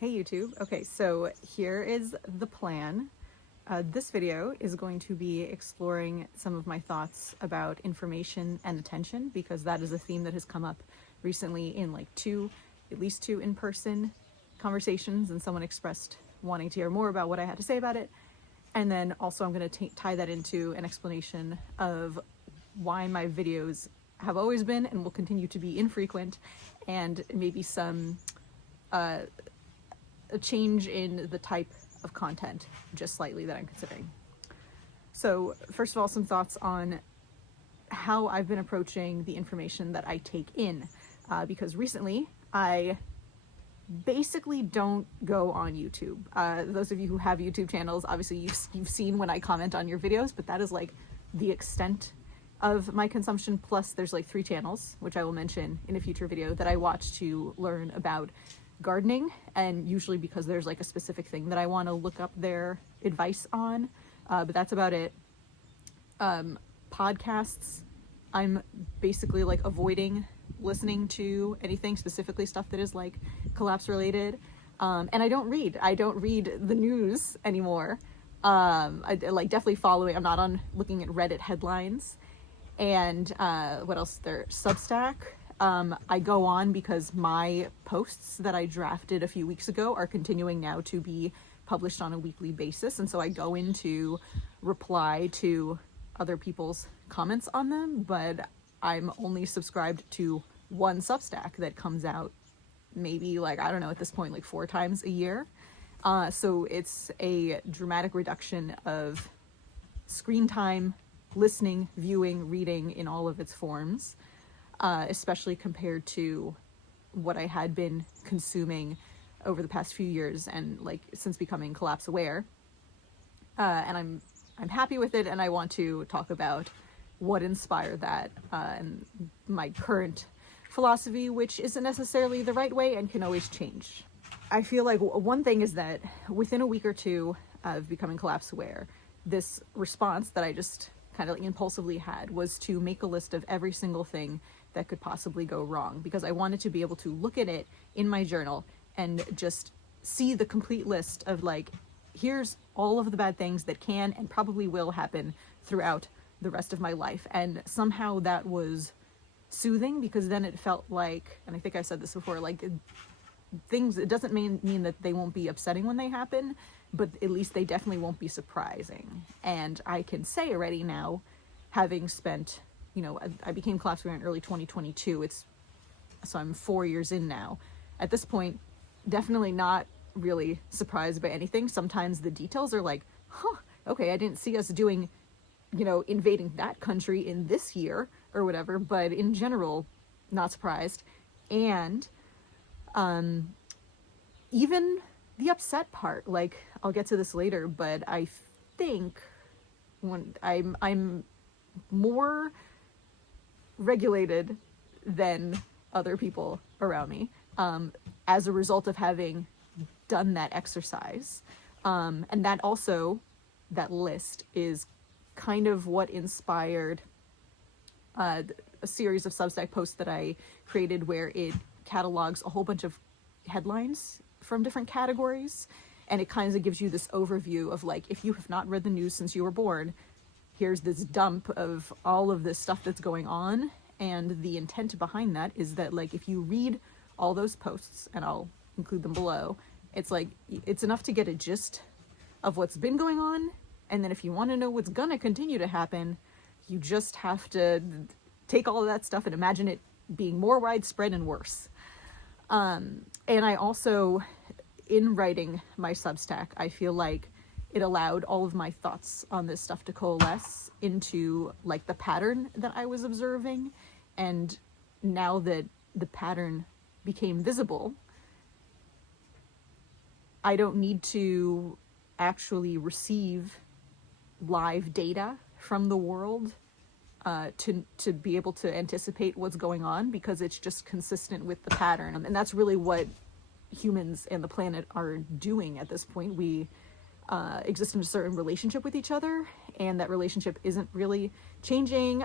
Hey YouTube. Okay, so here is the plan. This video is going to be exploring some of my thoughts about information and attention, because that is a theme that has come up recently in at least two in-person conversations, and someone expressed wanting to hear more about what I had to say about it. And then also I'm going to tie that into an explanation of why my videos have always been and will continue to be infrequent, and maybe some a change in the type of content, just slightly, that I'm considering. So first of all, some thoughts on how I've been approaching the information that I take in, because recently I basically don't go on YouTube. Those of you who have YouTube channels, obviously you've seen when I comment on your videos, but that is like the extent of my consumption. Plus there's like 3 channels, which I will mention in a future video, that I watch to learn about gardening, and usually because there's like a specific thing that I want to look up their advice on, but that's about it. Podcasts, I'm basically like avoiding listening to anything, specifically stuff that is like collapse related, and I don't read the news anymore. I like definitely following, I'm not on looking at Reddit headlines. And what else there? Substack. I go on because my posts that I drafted a few weeks ago are continuing now to be published on a weekly basis, and so I go in to reply to other people's comments on them, but I'm only subscribed to one Substack that comes out maybe like, I don't know, at this point like 4 times a year. So it's a dramatic reduction of screen time, listening, viewing, reading in all of its forms. Especially compared to what I had been consuming over the past few years, and like since becoming collapse aware. And I'm happy with it, and I want to talk about what inspired that, and my current philosophy, which isn't necessarily the right way and can always change. I feel like one thing is that within a week or two of becoming collapse aware, this response that I just kind of impulsively had was to make a list of every single thing that could possibly go wrong, because I wanted to be able to look at it in my journal and just see the complete list of like, here's all of the bad things that can and probably will happen throughout the rest of my life. And somehow that was soothing, because then it felt like, and I think I said this before, like things, it doesn't mean that they won't be upsetting when they happen, but at least they definitely won't be surprising. And I can say already now, having spent, I became collapse aware in early 2022. So I'm 4 years in now. At this point, definitely not really surprised by anything. Sometimes the details are like, okay, I didn't see us doing, invading that country in this year or whatever, but in general, not surprised. And even the upset part, like I'll get to this later, but I think when I'm more regulated than other people around me, as a result of having done that exercise. And that also, that list is kind of what inspired a series of Substack posts that I created, where it catalogs a whole bunch of headlines from different categories, and it kind of gives you this overview of like, if you have not read the news since you were born, here's this dump of all of this stuff that's going on. And the intent behind that is that like, if you read all those posts, and I'll include them below, it's like, it's enough to get a gist of what's been going on. And then if you want to know what's gonna continue to happen, you just have to take all of that stuff and imagine it being more widespread and worse. And I also, in writing my Substack, I feel like it allowed all of my thoughts on this stuff to coalesce into like the pattern that I was observing. And now that the pattern became visible, I don't need to actually receive live data from the world to be able to anticipate what's going on, because it's just consistent with the pattern. And that's really what humans and the planet are doing at this point. We exist in a certain relationship with each other, and that relationship isn't really changing.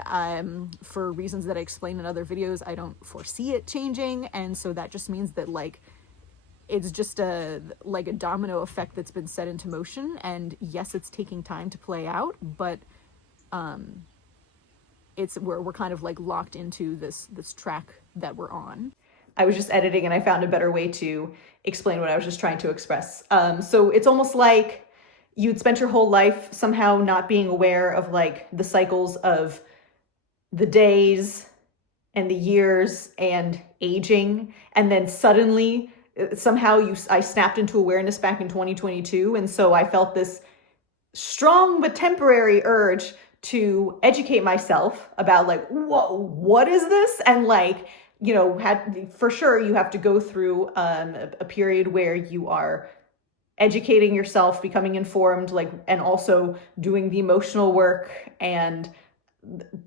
For reasons that I explain in other videos, I don't foresee it changing, and so that just means that like it's just a domino effect that's been set into motion, and yes, it's taking time to play out, but it's we're kind of like locked into this track that we're on. I was just editing and I found a better way to explain what I was just trying to express. So it's almost like you'd spent your whole life somehow not being aware of like the cycles of the days and the years and aging, and then suddenly somehow I snapped into awareness back in 2022, and so I felt this strong but temporary urge to educate myself about like, whoa, what is this? And like, you know, for sure you have to go through a period where you are educating yourself, becoming informed, like, and also doing the emotional work and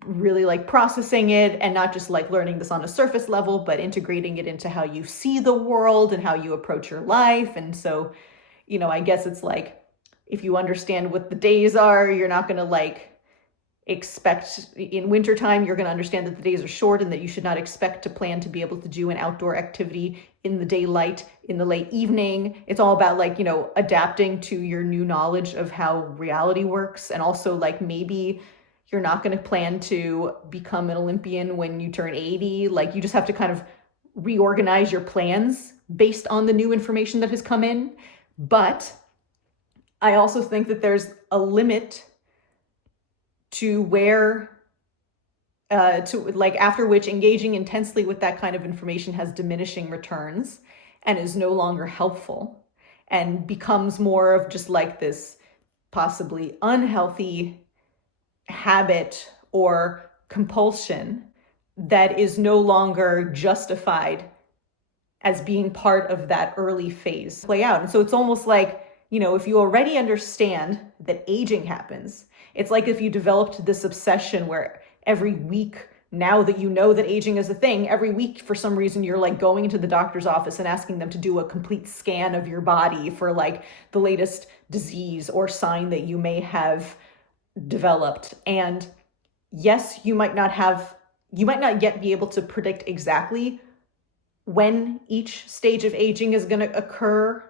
really like processing it, and not just like learning this on a surface level, but integrating it into how you see the world and how you approach your life. And so, you know, I guess it's like, if you understand what the days are, you're not going to like expect in wintertime, you're going to understand that the days are short and that you should not expect to plan to be able to do an outdoor activity in the daylight, in the late evening. It's all about like, you know, adapting to your new knowledge of how reality works. And also like, maybe you're not going to plan to become an Olympian when you turn 80. Like, you just have to kind of reorganize your plans based on the new information that has come in. But I also think that there's a limit to where, to like after which engaging intensely with that kind of information has diminishing returns and is no longer helpful and becomes more of just like this possibly unhealthy habit or compulsion that is no longer justified as being part of that early phase play out. And so it's almost like, you know, if you already understand that aging happens, it's like if you developed this obsession where every week, now that you know that aging is a thing, every week for some reason you're like going into the doctor's office and asking them to do a complete scan of your body for like the latest disease or sign that you may have developed. And yes, you might not yet be able to predict exactly when each stage of aging is going to occur.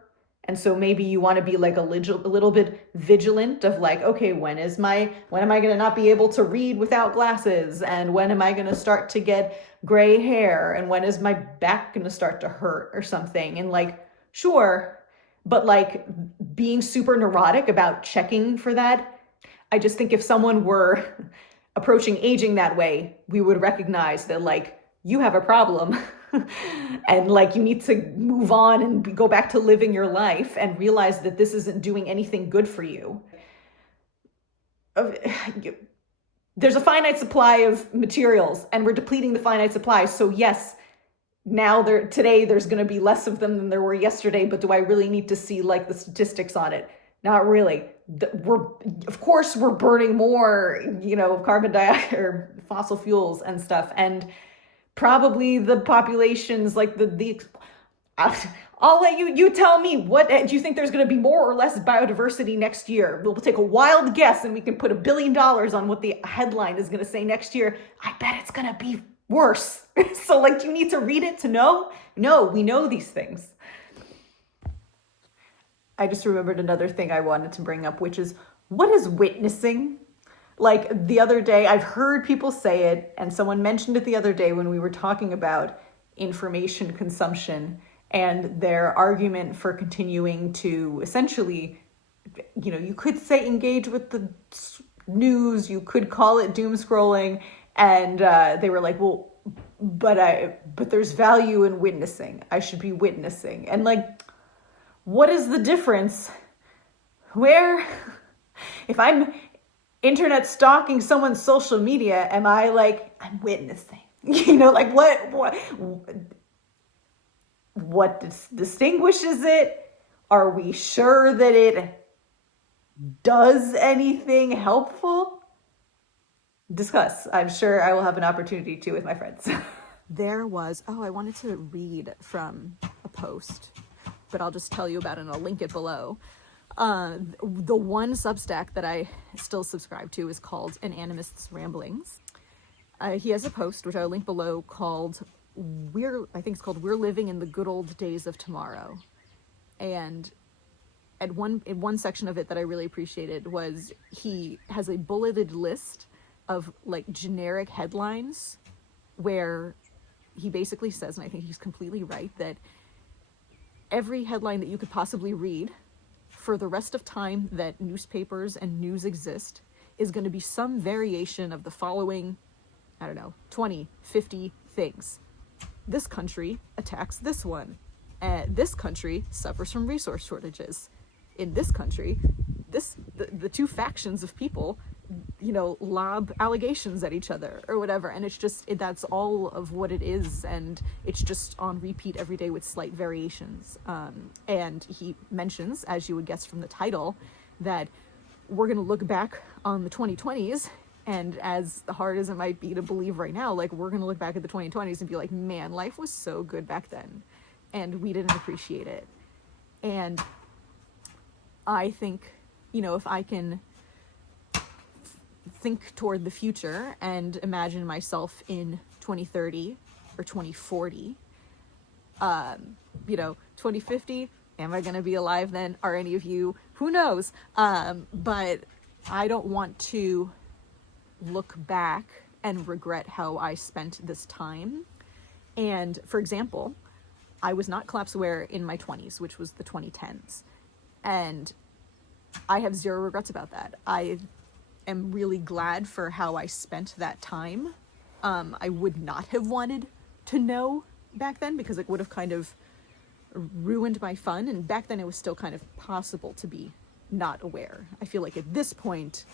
And so maybe you want to be like a little bit vigilant of like, okay, when am I going to not be able to read without glasses? And when am I going to start to get gray hair? And when is my back going to start to hurt or something? And like, sure, but like being super neurotic about checking for that. I just think if someone were approaching aging that way, we would recognize that like, you have a problem. And like, you need to move on and go back to living your life and realize that this isn't doing anything good for you. There's a finite supply of materials and we're depleting the finite supply. So yes, now today there's going to be less of them than there were yesterday, but do I really need to see like the statistics on it? Not really. Of course we're burning more, you know, carbon dioxide or fossil fuels and stuff. And probably the populations, like I'll let you tell me, what do you think there's going to be more or less biodiversity next year? We'll take a wild guess and we can put $1 billion on what the headline is going to say next year. I bet it's going to be worse. So like, do you need to read it to know? No, we know these things. I just remembered another thing I wanted to bring up, which is, what is witnessing? Like the other day, I've heard people say it, and someone mentioned it the other day when we were talking about information consumption and their argument for continuing to essentially, you know, you could say engage with the news, you could call it doom scrolling, and they were like, well, but there's value in witnessing. I should be witnessing. And like, what is the difference? Where, if I'm internet stalking someone's social media, am I like, I'm witnessing? You know, like what distinguishes it? Are we sure that it does anything helpful? Discuss. I'm sure I will have an opportunity to with my friends. There was, I wanted to read from a post, but I'll just tell you about it and I'll link it below. The one Substack that I still subscribe to is called An Animist's Ramblings. He has a post, which I'll link below, called We're Living in the Good Old Days of Tomorrow. And in one section of it that I really appreciated was he has a bulleted list of like generic headlines where he basically says, and I think he's completely right, that every headline that you could possibly read for the rest of time that newspapers and news exist is going to be some variation of the following, 20, 50 things. This country attacks this one. This country suffers from resource shortages. In this country, the two factions of people, lob allegations at each other or whatever. And it's just, that's all of what it is. And it's just on repeat every day with slight variations. And he mentions, as you would guess from the title, that we're going to look back on the 2020s. And as hard as it might be to believe right now, like, we're going to look back at the 2020s and be like, man, life was so good back then. And we didn't appreciate it. And I think, if I can think toward the future and imagine myself in 2030 or 2040, 2050, am I going to be alive then? Are any of you? Who knows? But I don't want to look back and regret how I spent this time. And for example, I was not collapse aware in my 20s, which was the 2010s. And I have zero regrets about that. I am really glad for how I spent that time. I would not have wanted to know back then because it would have kind of ruined my fun. And back then it was still kind of possible to be not aware. I feel like at this point,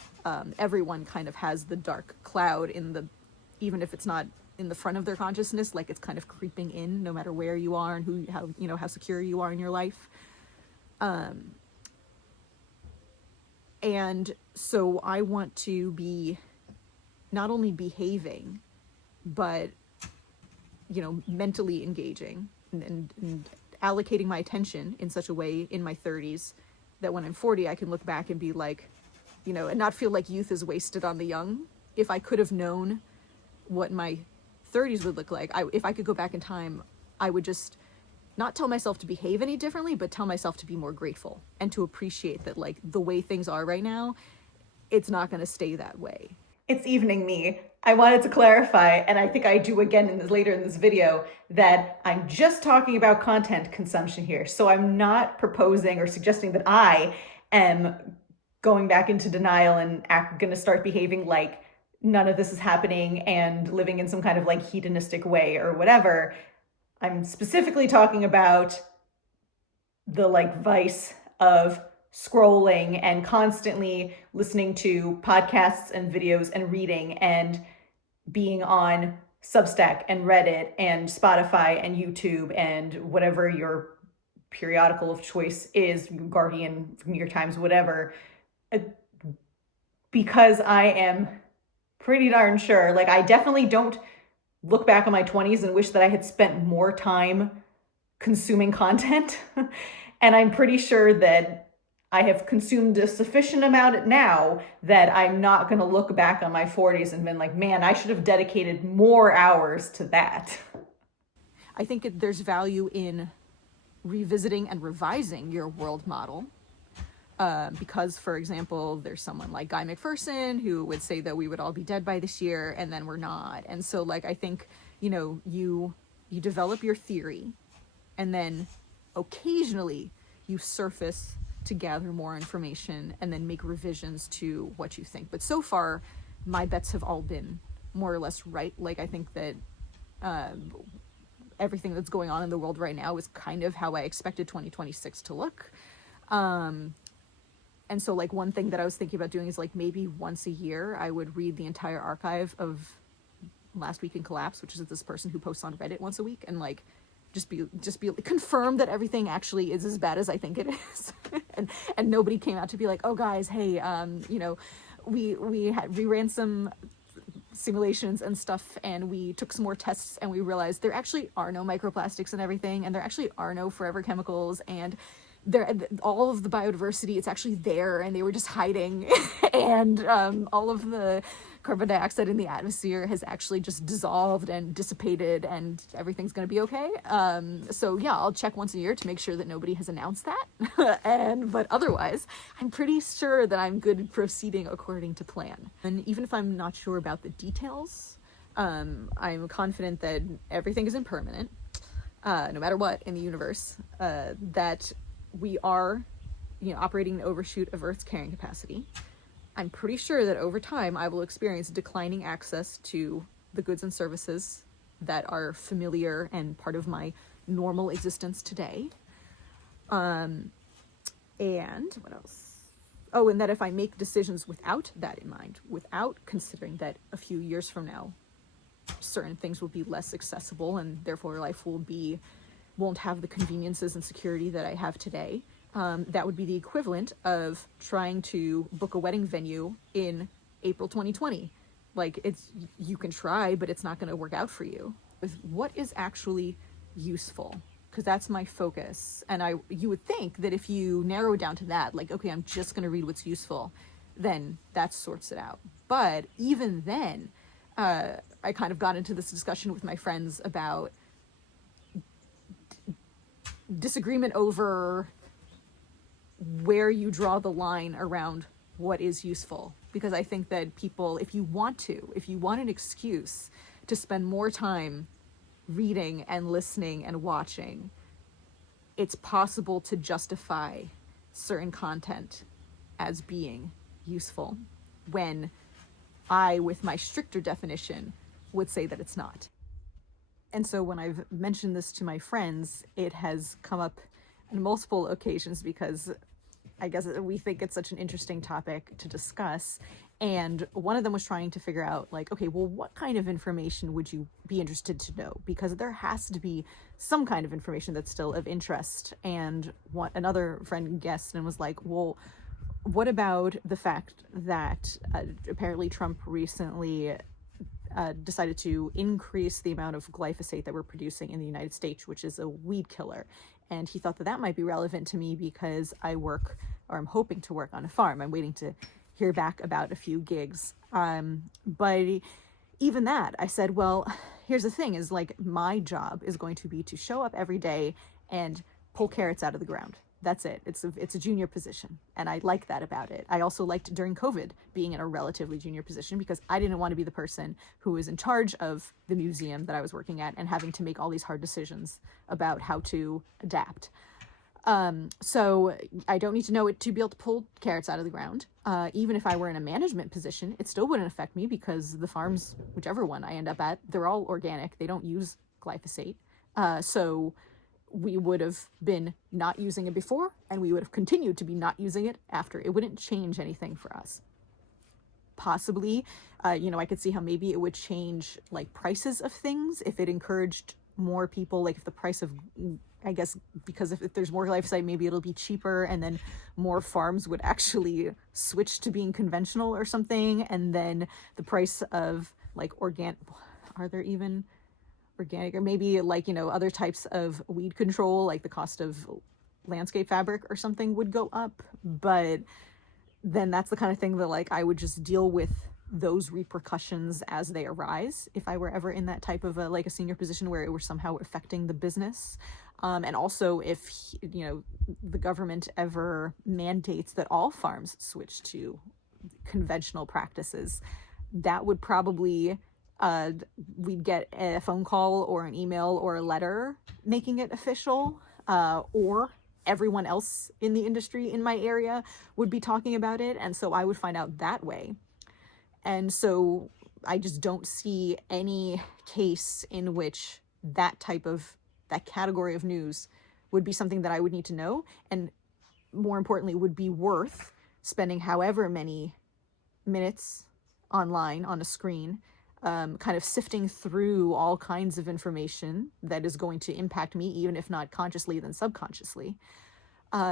everyone kind of has the dark cloud even if it's not in the front of their consciousness, like it's kind of creeping in no matter where you are and how secure you are in your life. And so I want to be not only behaving, but, mentally engaging and allocating my attention in such a way in my 30s that when I'm 40, I can look back and be like, and not feel like youth is wasted on the young. If I could have known what my 30s would look like, if I could go back in time, I would just not tell myself to behave any differently, but tell myself to be more grateful and to appreciate that, like, the way things are right now, it's not going to stay that way. It's evening me. I wanted to clarify, and I think I do again later in this video, that I'm just talking about content consumption here. So I'm not proposing or suggesting that I am going back into denial and going to start behaving like none of this is happening and living in some kind of like hedonistic way or whatever. I'm specifically talking about the like vice of scrolling and constantly listening to podcasts and videos and reading and being on Substack and Reddit and Spotify and YouTube and whatever your periodical of choice is, Guardian, New York Times, whatever, because I am pretty darn sure, like, I definitely don't look back on my 20s and wish that I had spent more time consuming content. And I'm pretty sure that I have consumed a sufficient amount now that I'm not going to look back on my 40s and been like, man, I should have dedicated more hours to that. I think there's value in revisiting and revising your world model. Because, for example, there's someone like Guy McPherson who would say that we would all be dead by this year, and then we're not. And so, like, I think, you develop your theory, and then occasionally you surface to gather more information and then make revisions to what you think. But so far, my bets have all been more or less right. Like, I think that everything that's going on in the world right now is kind of how I expected 2026 to look. And so, like, one thing that I was thinking about doing is, like, maybe once a year I would read the entire archive of Last Week in Collapse, which is this person who posts on Reddit once a week, and, like, just be confirm that everything actually is as bad as I think it is. and nobody came out to be like, oh guys, hey, we ran some simulations and stuff, and we took some more tests, and we realized there actually are no microplastics and everything, and there actually are no forever chemicals, and all of the biodiversity, it's actually there, and they were just hiding. And all of the carbon dioxide in the atmosphere has actually just dissolved and dissipated and everything's going to be okay. So yeah, I'll check once a year to make sure that nobody has announced that. But otherwise, I'm pretty sure that I'm good at proceeding according to plan. And even if I'm not sure about the details, I'm confident that everything is impermanent, no matter what in the universe, that we are, operating an overshoot of Earth's carrying capacity. I'm pretty sure that over time I will experience declining access to the goods and services that are familiar and part of my normal existence today. And what else? Oh, and that if I make decisions without that in mind, without considering that a few years from now, certain things will be less accessible and therefore life won't have the conveniences and security that I have today. That would be the equivalent of trying to book a wedding venue in April 2020. Like, you can try, but it's not going to work out for you. What is actually useful? Because that's my focus. And you would think that if you narrow it down to that, like, okay, I'm just going to read what's useful, then that sorts it out. But even then, I kind of got into this discussion with my friends about disagreement over where you draw the line around what is useful. Because I think that people, if you want an excuse to spend more time reading and listening and watching, it's possible to justify certain content as being useful when I, with my stricter definition, would say that it's not. And so when I've mentioned this to my friends, it has come up on multiple occasions because I guess we think it's such an interesting topic to discuss. And one of them was trying to figure out, like, okay, well, what kind of information would you be interested to know? Because there has to be some kind of information that's still of interest. And another friend guessed and was like, well, what about the fact that apparently Trump recently decided to increase the amount of glyphosate that we're producing in the United States, which is a weed killer. And he thought that might be relevant to me because I'm hoping to work on a farm. I'm waiting to hear back about a few gigs. But even that, I said, well, here's the thing is, like, my job is going to be to show up every day and pull carrots out of the ground. That's it. It's a junior position. And I like that about it. I also liked during COVID being in a relatively junior position because I didn't want to be the person who was in charge of the museum that I was working at and having to make all these hard decisions about how to adapt. So I don't need to know it to be able to pull carrots out of the ground. Even if I were in a management position, it still wouldn't affect me because the farms, whichever one I end up at, they're all organic. They don't use glyphosate. So we would have been not using it before, and we would have continued to be not using it after. It wouldn't change anything for us. Possibly, I could see how maybe it would change, like, prices of things if it encouraged more people, like if the price of, I guess, because if there's more glyphosate, maybe it'll be cheaper, and then more farms would actually switch to being conventional or something, and then the price of, like, organic, are there even organic, or maybe, like, other types of weed control, like the cost of landscape fabric or something would go up. But then that's the kind of thing that, like, I would just deal with those repercussions as they arise if I were ever in that type of a senior position where it were somehow affecting the business. And also if the government ever mandates that all farms switch to conventional practices, that would probably we'd get a phone call or an email or a letter making it official, or everyone else in the industry in my area would be talking about it, and so I would find out that way. And so I just don't see any case in which that category of news would be something that I would need to know, and more importantly, would be worth spending however many minutes online on a screen, kind of sifting through all kinds of information that is going to impact me, even if not consciously, then subconsciously,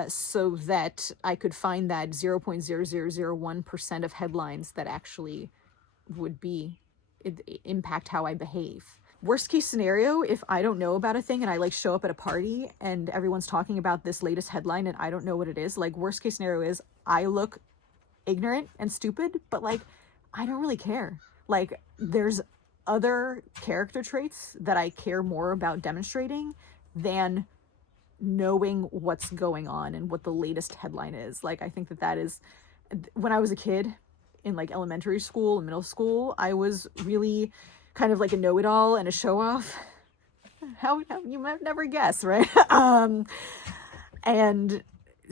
so that I could find that 0.0001% of headlines that actually would impact how I behave. Worst case scenario, if I don't know about a thing and I show up at a party and everyone's talking about this latest headline and I don't know what it is, worst case scenario is I look ignorant and stupid, but I don't really care. Like, there's other character traits that I care more about demonstrating than knowing what's going on and what the latest headline is. Like, I think that is, when I was a kid in like elementary school and middle school, I was really kind of like a know-it-all and a show-off. How you might never guess, right? And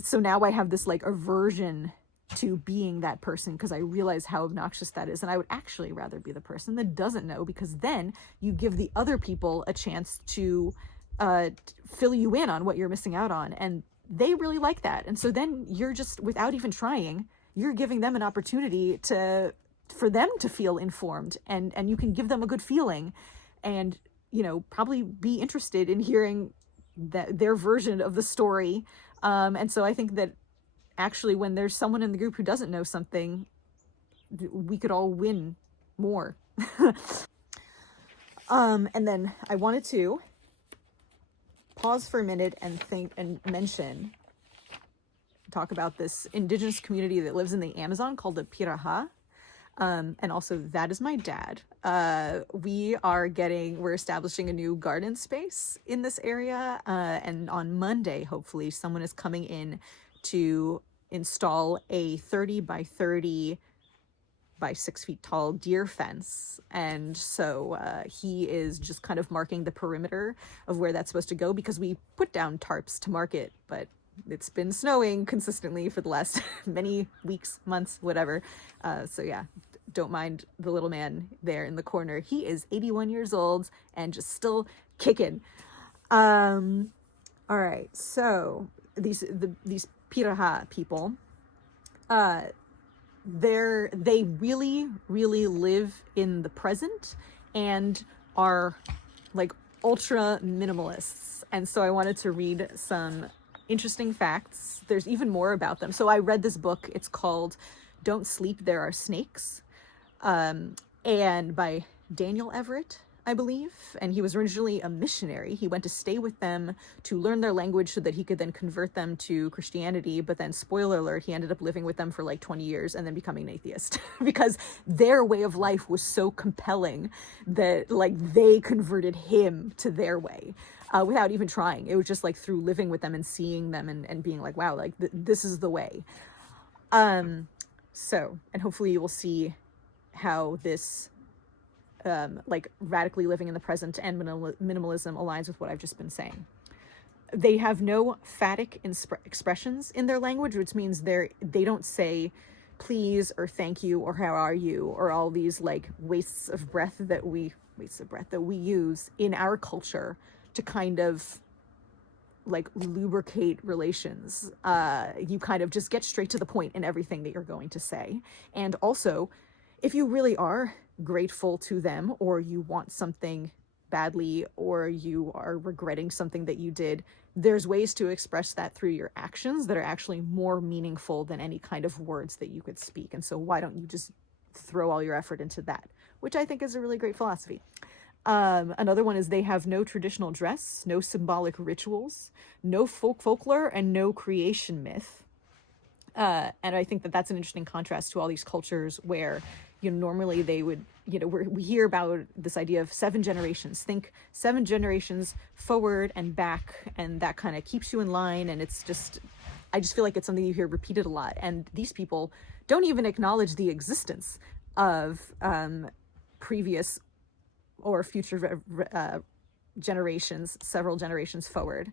so now I have this like aversion to being that person because I realize how obnoxious that is. And I would actually rather be the person that doesn't know, because then you give the other people a chance to fill you in on what you're missing out on. And they really like that. And so then you're just, without even trying, you're giving them an opportunity for them to feel informed, and you can give them a good feeling, and, you know, probably be interested in hearing their version of the story. And so I think that actually when there's someone in the group who doesn't know something, we could all win more. And then I wanted to pause for a minute and think and talk about this indigenous community that lives in the Amazon called the Pirahã. And also, that is my dad. We're establishing a new garden space in this area. And on Monday, hopefully, someone is coming in to install a 30 by 30 by 6 feet tall deer fence. And so he is just kind of marking the perimeter of where that's supposed to go, because we put down tarps to mark it, but it's been snowing consistently for the last many weeks, months, whatever. So yeah, don't mind the little man there in the corner. He is 81 years old and just still kicking. All right, so these Pirahã people, they really, really live in the present and are like ultra minimalists. And so I wanted to read some interesting facts. There's even more about them. So I read this book. It's called Don't Sleep, There Are Snakes, and by Daniel Everett, I believe. And he was originally a missionary. He went to stay with them to learn their language so that he could then convert them to Christianity. But then, spoiler alert, he ended up living with them for like 20 years and then becoming an atheist because their way of life was so compelling that like they converted him to their way. Without even trying. It was just like through living with them and seeing them and being like, wow, like this is the way. So, and hopefully you will see how this like radically living in the present and minimalism aligns with what I've just been saying. They have no phatic expressions in their language, which means they don't say please or thank you or how are you or all these like wastes of breath that we use in our culture to kind of like lubricate relations. You kind of just get straight to the point in everything that you're going to say. And also, if you really are grateful to them, or you want something badly, or you are regretting something that you did, there's ways to express that through your actions that are actually more meaningful than any kind of words that you could speak. And so why don't you just throw all your effort into that, which I think is a really great philosophy. Another one is they have no traditional dress, no symbolic rituals, no folklore, and no creation myth. And I think that that's an interesting contrast to all these cultures where, you know, normally they would, you know, we hear about this idea of 7 generations. Think 7 generations forward and back, and that kind of keeps you in line. And it's just, I just feel like it's something you hear repeated a lot. And these people don't even acknowledge the existence of previous or future generations, several generations forward,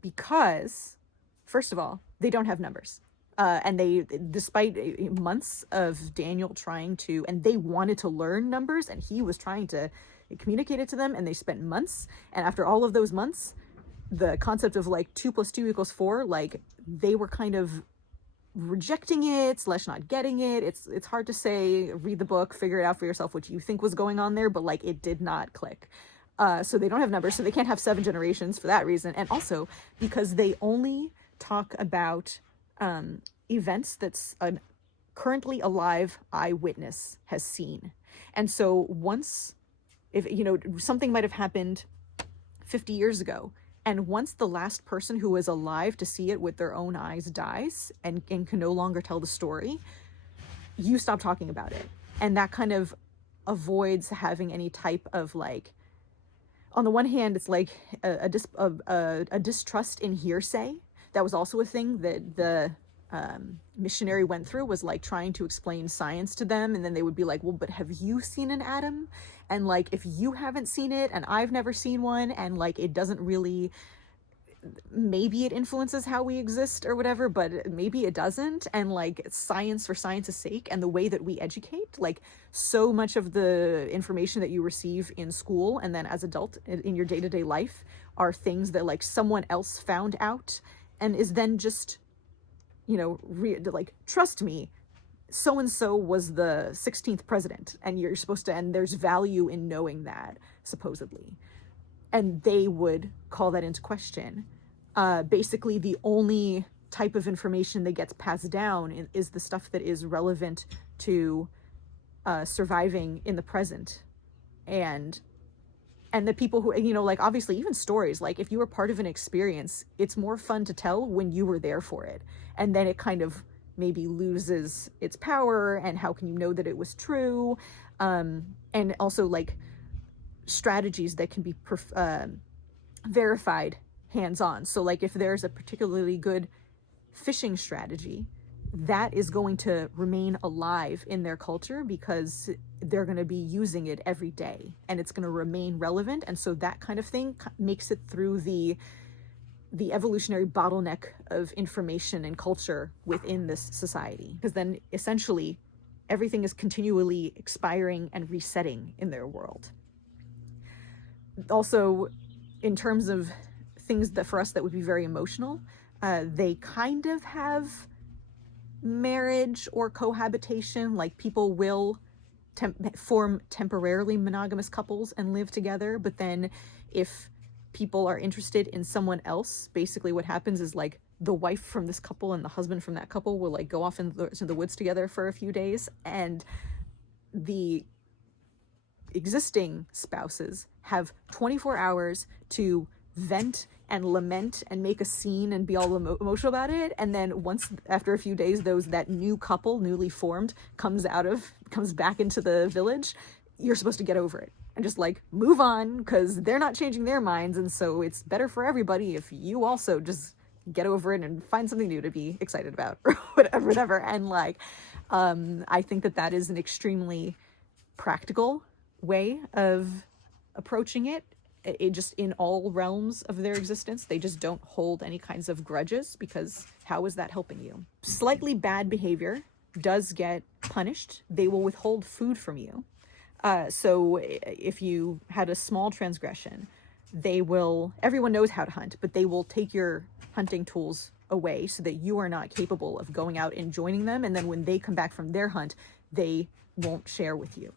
because, first of all, they don't have numbers. And they, despite months of Daniel trying to, and they wanted to learn numbers, and he was trying to communicate it to them, and they spent months. And after all of those months, the concept of like 2 + 2 = 4, like they were kind of rejecting it / not getting it. It's hard to say. Read the book, figure it out for yourself what you think was going on there, but like it did not click. So they don't have numbers, so they can't have 7 generations for that reason. And also because they only talk about events that's a currently alive eyewitness has seen. And so once, if you know, something might have happened 50 years ago, and once the last person who was alive to see it with their own eyes dies and can no longer tell the story, you stop talking about it. And that kind of avoids having any type of like, on the one hand, it's like a distrust in hearsay. That was also a thing that the missionary went through, was like trying to explain science to them, and then they would be like, well, but have you seen an atom? And like, if you haven't seen it and I've never seen one, and like it doesn't really, maybe it influences how we exist or whatever, but maybe it doesn't. And like, science for science's sake, and the way that we educate, like so much of the information that you receive in school and then as adult in your day-to-day life are things that like someone else found out and is then just, you know, like, trust me, so and so was the 16th president, and you're supposed to, and there's value in knowing that, supposedly. And they would call that into question. Basically, the only type of information that gets passed down is the stuff that is relevant to surviving in the present. And the people who, you know, like, obviously, even stories, like, if you were part of an experience, it's more fun to tell when you were there for it. And then it kind of maybe loses its power, and how can you know that it was true? And also, like, strategies that can be verified hands-on. So like, if there's a particularly good fishing strategy, that is going to remain alive in their culture because they're going to be using it every day, and it's going to remain relevant. And so that kind of thing makes it through the evolutionary bottleneck of information and culture within this society, because then essentially everything is continually expiring and resetting in their world. Also, in terms of things that for us that would be very emotional, they kind of have marriage or cohabitation. Like, people will form temporarily monogamous couples and live together, but then if people are interested in someone else, basically what happens is like the wife from this couple and the husband from that couple will like go off into the woods together for a few days, and the existing spouses have 24 hours to vent and lament and make a scene and be all emotional about it. And then once, after a few days, that new couple, newly formed, comes back into the village, you're supposed to get over it and just like move on, because they're not changing their minds. And so it's better for everybody if you also just get over it and find something new to be excited about, or whatever. And like, I think that is an extremely practical way of approaching it. It just, in all realms of their existence, they just don't hold any kinds of grudges, because how is that helping you? Slightly bad behavior does get punished. They will withhold food from you. So if you had a small transgression, everyone knows how to hunt, but they will take your hunting tools away so that you are not capable of going out and joining them. And then when they come back from their hunt, they won't share with you.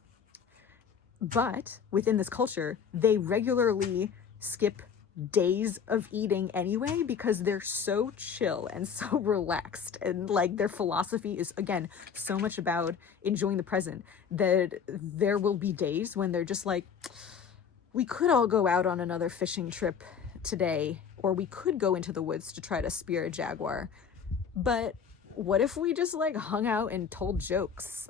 But within this culture, they regularly skip days of eating anyway, because they're so chill and so relaxed, and like their philosophy is, again, so much about enjoying the present, that there will be days when they're just like, we could all go out on another fishing trip today, or we could go into the woods to try to spear a jaguar, but what if we just like hung out and told jokes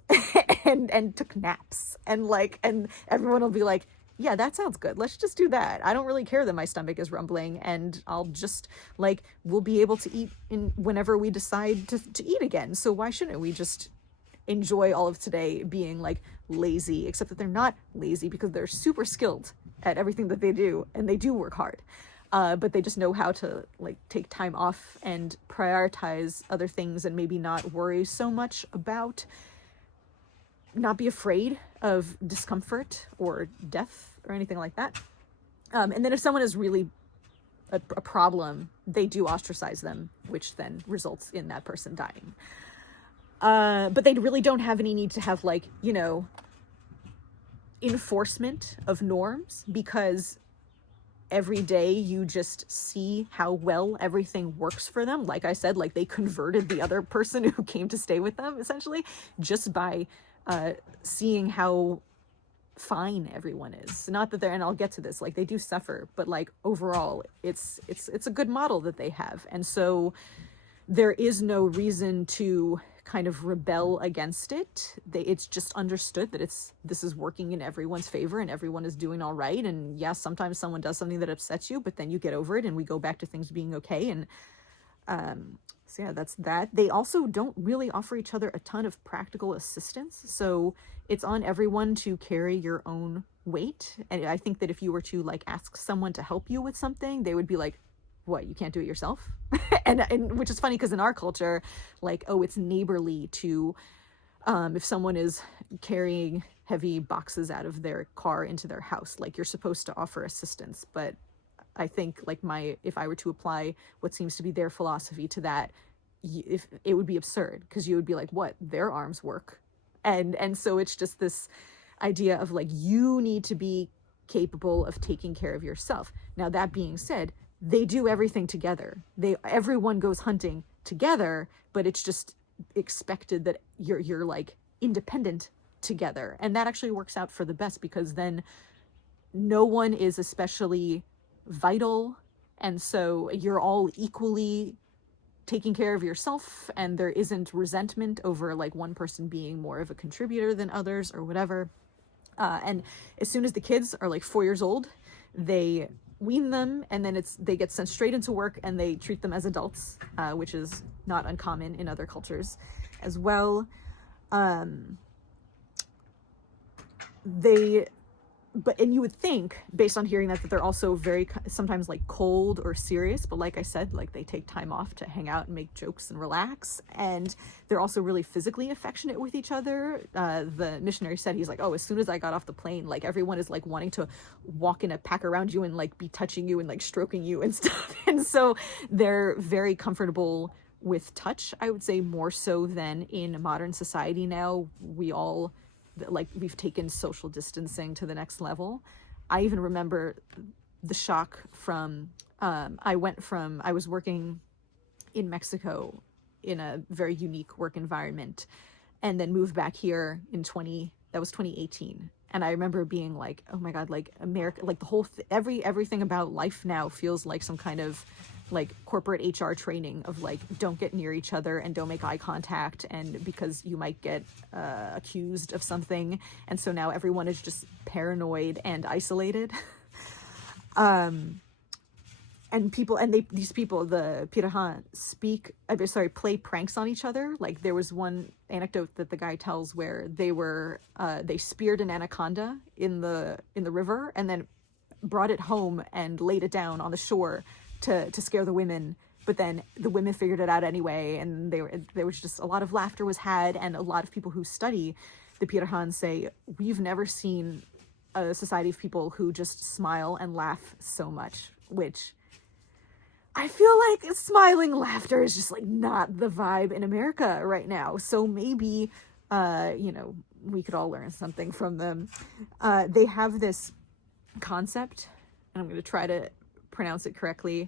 and took naps, and everyone will be like, yeah, that sounds good. Let's just do that. I don't really care that my stomach is rumbling, and I'll just like, we'll be able to eat whenever we decide to eat again. So why shouldn't we just enjoy all of today being like lazy, except that they're not lazy because they're super skilled at everything that they do, and they do work hard. But they just know how to like take time off and prioritize other things, and maybe not worry so much about, not be afraid of discomfort or death or anything like that. And then if someone is really a problem, they do ostracize them, which then results in that person dying. But they really don't have any need to have like, you know, enforcement of norms, because every day you just see how well everything works for them. Like I said, like they converted the other person who came to stay with them, essentially, just by seeing how fine everyone is. Not that they're, and I'll get to this, like they do suffer, but like overall it's a good model that they have. And so there is no reason to kind of rebel against it. It's just understood that this is working in everyone's favor and everyone is doing all right. And yes, sometimes someone does something that upsets you, but then you get over it and we go back to things being okay. And so yeah, that's that. They also don't really offer each other a ton of practical assistance. So it's on everyone to carry your own weight. And I think that if you were to like ask someone to help you with something, they would be like, what, you can't do it yourself? and which is funny because in our culture, like, oh, it's neighborly to, if someone is carrying heavy boxes out of their car into their house, like you're supposed to offer assistance. But I think like if I were to apply what seems to be their philosophy to that, if it would be absurd, because you would be like, what, their arms work? And so it's just this idea of like, you need to be capable of taking care of yourself. Now, that being said, they do everything together. Everyone goes hunting together, but it's just expected that you're like independent together. And that actually works out for the best, because then no one is especially vital. And so you're all equally taking care of yourself, and there isn't resentment over like one person being more of a contributor than others or whatever. And as soon as the kids are like 4 years old, they wean them, and then they get sent straight into work, and they treat them as adults, which is not uncommon in other cultures as well. And you would think, based on hearing that they're also very sometimes like cold or serious, but like I said, like they take time off to hang out and make jokes and relax, and they're also really physically affectionate with each other. The missionary said, he's like, oh, as soon as I got off the plane, like everyone is like wanting to walk in a pack around you and like be touching you and like stroking you and stuff. And so they're very comfortable with touch, I would say, more so than in modern society now. We've taken social distancing to the next level. I even remember the shock from, I was working in Mexico in a very unique work environment, and then moved back here that was 2018. And I remember being like, oh my God, like America, like the whole, everything about life now feels like some kind of like corporate HR training of like, don't get near each other and don't make eye contact, and because you might get accused of something. And so now everyone is just paranoid and isolated. These people, the Pirahã, play pranks on each other. Like there was one anecdote that the guy tells where they speared an anaconda in the river and then brought it home and laid it down on the shore to scare the women. But then the women figured it out anyway, and there was just a lot of laughter was had. And a lot of people who study the Pirahã say, we've never seen a society of people who just smile and laugh so much, which I feel like smiling laughter is just like not the vibe in America right now. So maybe, we could all learn something from them. They have this concept, and I'm going to try to pronounce it correctly,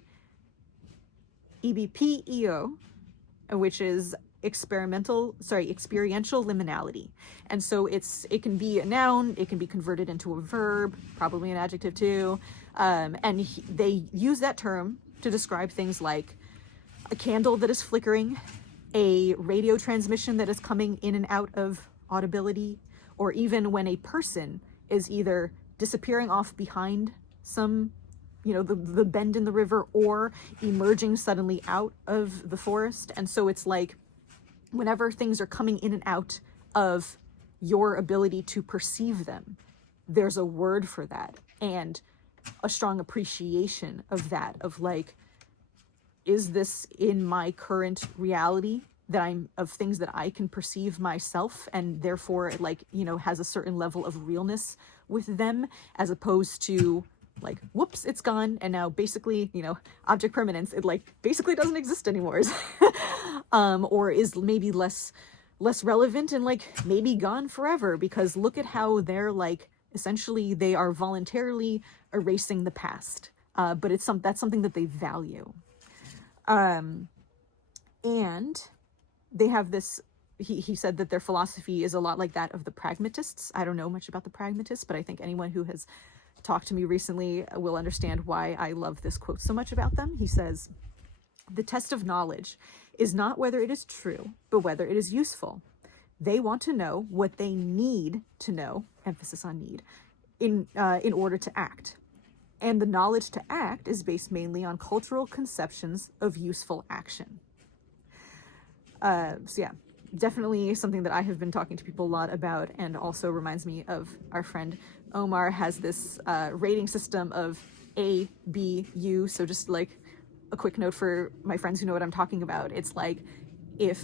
EBPEO, which is experiential liminality. And so it can be a noun, it can be converted into a verb, probably an adjective too. They use that term to describe things like a candle that is flickering, a radio transmission that is coming in and out of audibility, or even when a person is either disappearing off behind some, the bend in the river, or emerging suddenly out of the forest. And so it's like whenever things are coming in and out of your ability to perceive them, there's a word for that, and a strong appreciation of that, of like, is this in my current reality of things that I can perceive myself, and therefore it has a certain level of realness with them, as opposed to like, whoops, it's gone, and now basically, object permanence, it like basically doesn't exist anymore. Or is maybe less relevant and like maybe gone forever, because look at how they're like, essentially they are voluntarily erasing the past, but that's something that they value. And they have this, he said that their philosophy is a lot like that of the pragmatists. I don't know much about the pragmatists, but I think anyone who has talked to me recently will understand why I love this quote so much about them. He says, The test of knowledge is not whether it is true, but whether it is useful. They want to know what they need to know, emphasis on need, in order to act. And the knowledge to act is based mainly on cultural conceptions of useful action. So yeah, definitely something that I have been talking to people a lot about, and also reminds me of our friend Omar has this rating system of A, B, U. So just like a quick note for my friends who know what I'm talking about. It's like if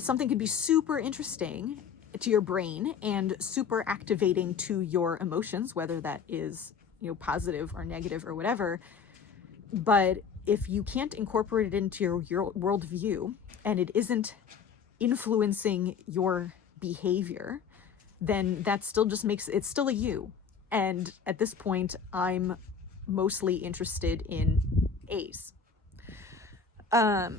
something could be super interesting to your brain and super activating to your emotions, whether that is, you know, positive or negative or whatever, but if you can't incorporate it into your worldview and it isn't influencing your behavior, then that still just makes it still a you. And at this point, I'm mostly interested in A's. I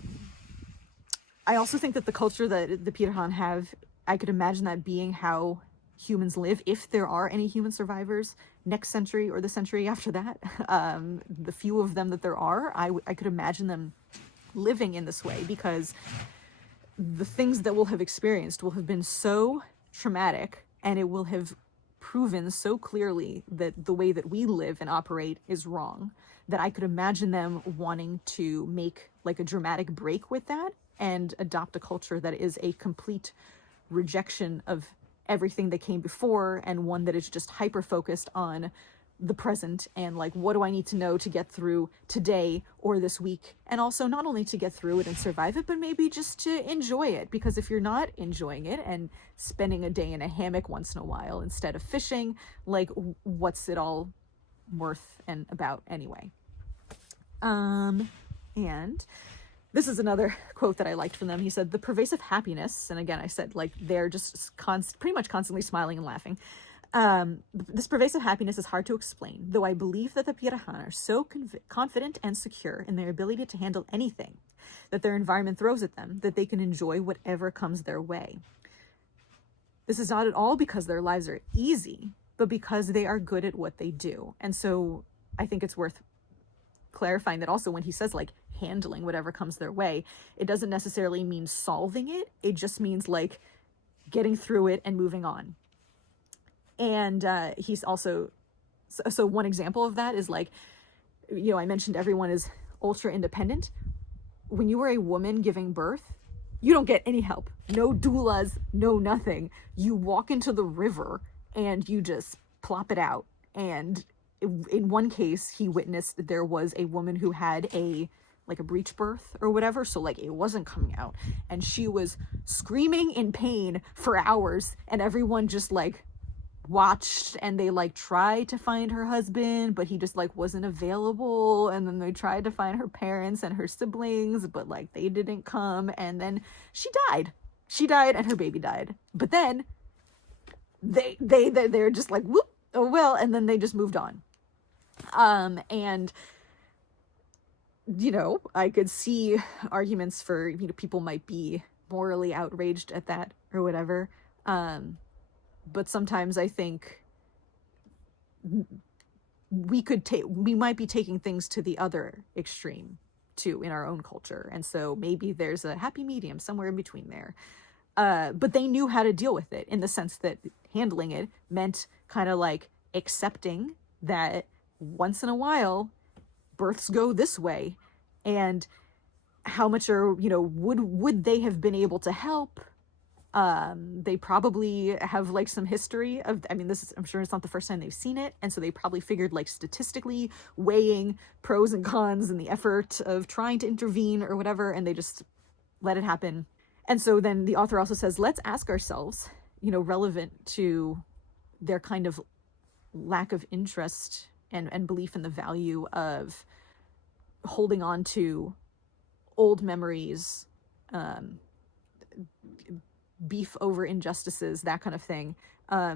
also think that the culture that the Pirahã have, I could imagine that being how humans live, if there are any human survivors next century or the century after that. The few of them that there are, I could imagine them living in this way, because the things that we'll have experienced will have been so traumatic, and it will have proven so clearly that the way that we live and operate is wrong, that I could imagine them wanting to make like a dramatic break with that and adopt a culture that is a complete rejection of everything that came before, and one that is just hyper focused on the present and like, what do I need to know to get through today or this week, and also not only to get through it and survive it, but maybe just to enjoy it, because if you're not enjoying it and spending a day in a hammock once in a while instead of fishing, like, what's it all worth and about anyway? And this is another quote that I liked from them. He said, the pervasive happiness, and again, I said, like, they're just pretty much constantly smiling and laughing. This pervasive happiness is hard to explain, though I believe that the Pirahã are so confident and secure in their ability to handle anything that their environment throws at them, that they can enjoy whatever comes their way. This is not at all because their lives are easy, but because they are good at what they do. And so I think it's worth clarifying that also when he says like handling whatever comes their way, it doesn't necessarily mean solving it. It just means like getting through it and moving on. And he's also, so one example of that is like, you know, I mentioned everyone is ultra independent. When you are a woman giving birth, you don't get any help. No doulas, no nothing. You walk into the river and you just plop it out. And in one case, he witnessed that there was a woman who had a breech birth or whatever, so like it wasn't coming out, and she was screaming in pain for hours, and everyone just like watched, and they like tried to find her husband, but he just like wasn't available, and then they tried to find her parents and her siblings, but like they didn't come, and then she died and her baby died, but then they're just like, whoop, oh well, and then they just moved on. And you know, I could see arguments for, you know, people might be morally outraged at that or whatever. But sometimes I think we might be taking things to the other extreme too in our own culture. And so maybe there's a happy medium somewhere in between there. But they knew how to deal with it, in the sense that handling it meant kind of like accepting that once in a while births go this way, and how much would they have been able to help? They probably have like some history of, I mean, I'm sure it's not the first time they've seen it, and so they probably figured like statistically weighing pros and cons and the effort of trying to intervene or whatever, and they just let it happen. And so then the author also says, let's ask ourselves, you know, relevant to their kind of lack of interest and belief in the value of holding on to old memories, beef over injustices, that kind of thing.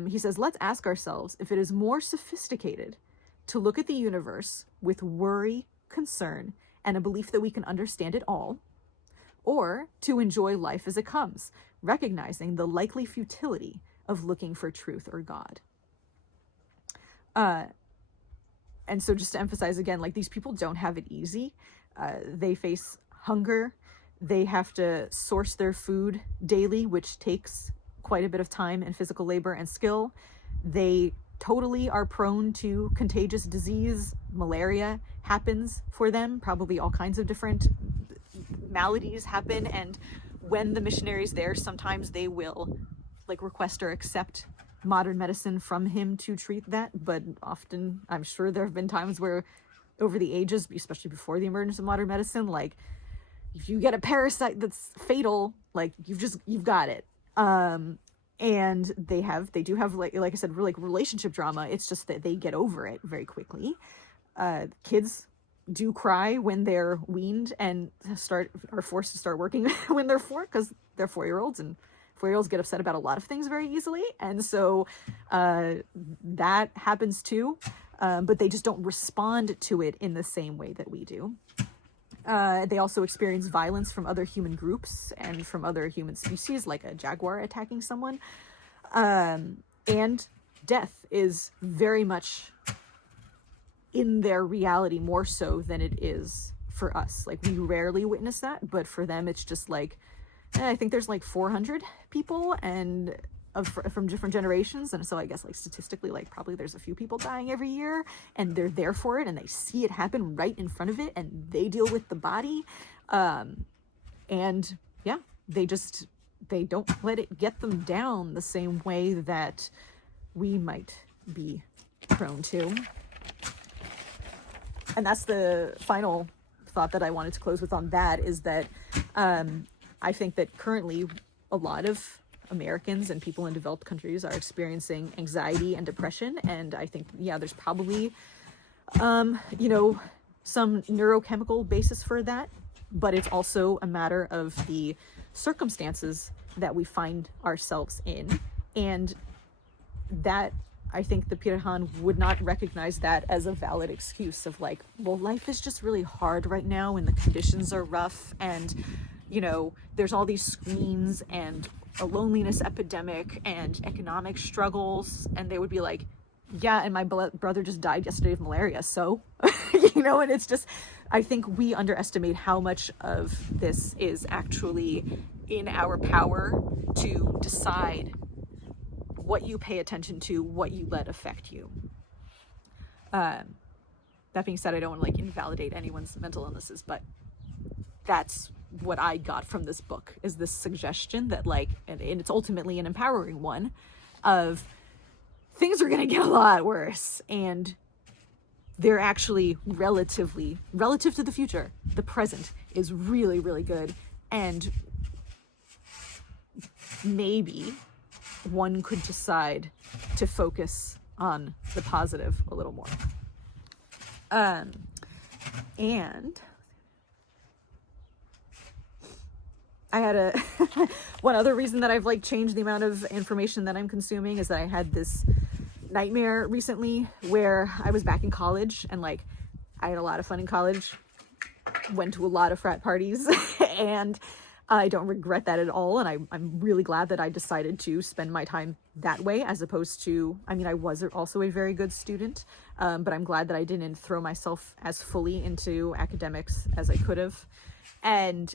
He says, let's ask ourselves if it is more sophisticated to look at the universe with worry, concern, and a belief that we can understand it all, or to enjoy life as it comes, recognizing the likely futility of looking for truth or God. And so just to emphasize again, like, these people don't have it easy. They face hunger. They have to source their food daily, which takes quite a bit of time and physical labor and skill. They totally are prone to contagious disease. Malaria happens for them. Probably all kinds of different maladies happen. And when the missionary's there, sometimes they will like request or accept modern medicine from him to treat that. But often, I'm sure there have been times where over the ages, especially before the emergence of modern medicine, like if you get a parasite that's fatal, like you've got it. And they do have like I said, like relationship drama. It's just that they get over it very quickly. Kids do cry when they're weaned and are forced to start working when they're 4, because they're 4-year-olds, and 4-year-olds get upset about a lot of things very easily. And so that happens too. But they just don't respond to it in the same way that we do. They also experience violence from other human groups and from other human species, like a jaguar attacking someone. And death is very much in their reality, more so than it is for us. Like, we rarely witness that, but for them, it's just like, I think there's like 400 people and from different generations, and so I guess like statistically, like probably there's a few people dying every year, and they're there for it, and they see it happen right in front of it, and they deal with the body, and yeah, they don't let it get them down the same way that we might be prone to. And that's the final thought that I wanted to close with on that, is that I think that currently a lot of Americans and people in developed countries are experiencing anxiety and depression. And I think, yeah, there's probably, some neurochemical basis for that, but it's also a matter of the circumstances that we find ourselves in. And that, I think the Pirahã would not recognize that as a valid excuse of like, well, life is just really hard right now and the conditions are rough, and, there's all these screens and a loneliness epidemic and economic struggles. And they would be like, yeah, and my brother just died yesterday of malaria, so and it's just, I think we underestimate how much of this is actually in our power to decide what you pay attention to, what you let affect you. That being said, I don't want to like invalidate anyone's mental illnesses, but that's what I got from this book, is this suggestion that like, and it's ultimately an empowering one, of things are going to get a lot worse, and they're actually relative to the future. The present is really, really good, and maybe one could decide to focus on the positive a little more. And I had one other reason that I've like changed the amount of information that I'm consuming is that I had this nightmare recently where I was back in college, and like I had a lot of fun in college, went to a lot of frat parties, and I don't regret that at all. And I'm really glad that I decided to spend my time that way, as opposed to, I was also a very good student, but I'm glad that I didn't throw myself as fully into academics as I could have. And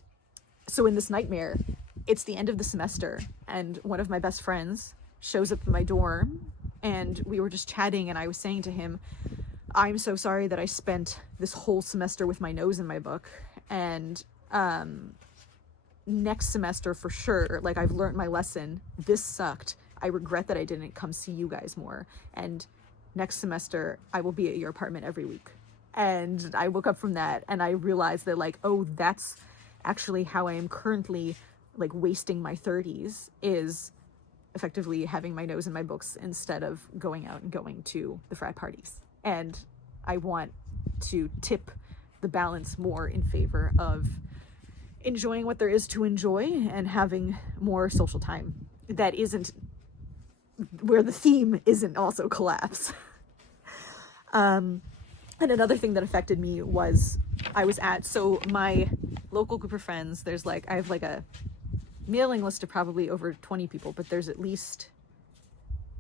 so in this nightmare, it's the end of the semester, and one of my best friends shows up in my dorm, and we were just chatting, and I was saying to him, I'm so sorry that I spent this whole semester with my nose in my book, and next semester for sure, like, I've learned my lesson. This sucked. I regret that I didn't come see you guys more, and next semester I will be at your apartment every week. And I woke up from that, and I realized that, like, oh, that's actually how I am currently, like, wasting my 30s, is effectively having my nose in my books instead of going out and going to the frat parties. And I want to tip the balance more in favor of enjoying what there is to enjoy and having more social time that isn't, where the theme isn't also collapse. And another thing that affected me was so my local group of friends, I have like a mailing list of probably over 20 people, but there's at least